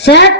Set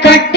metric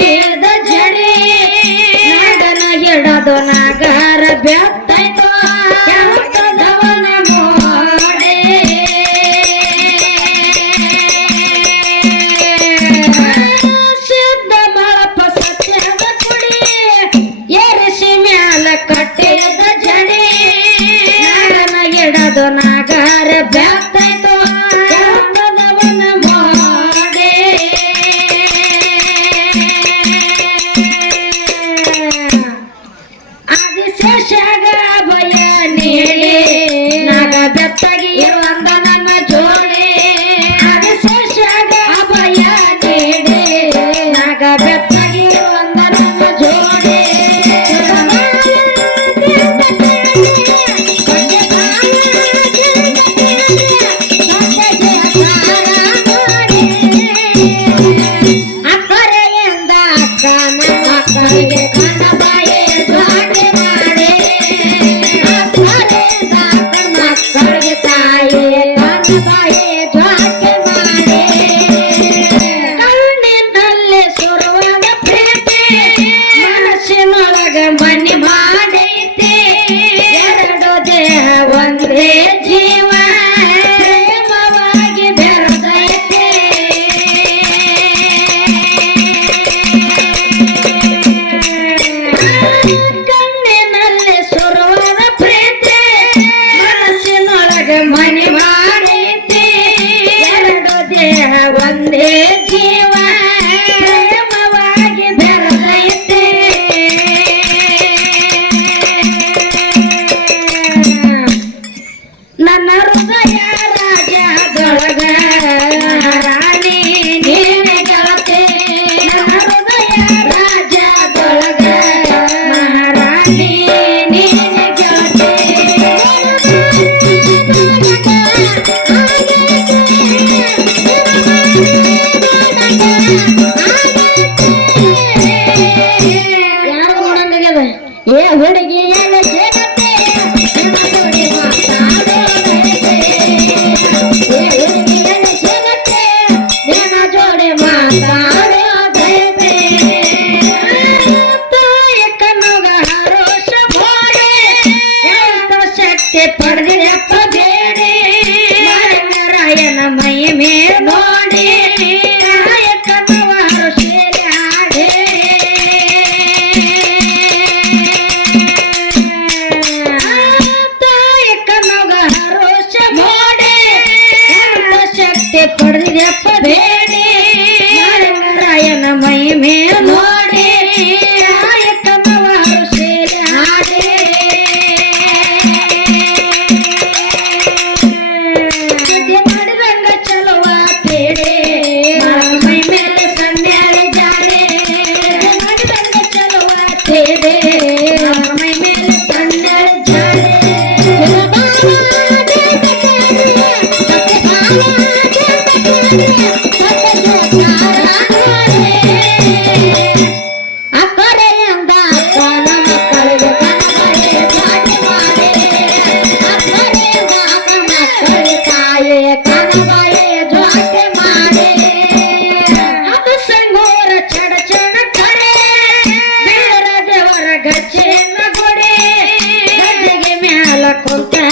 এখন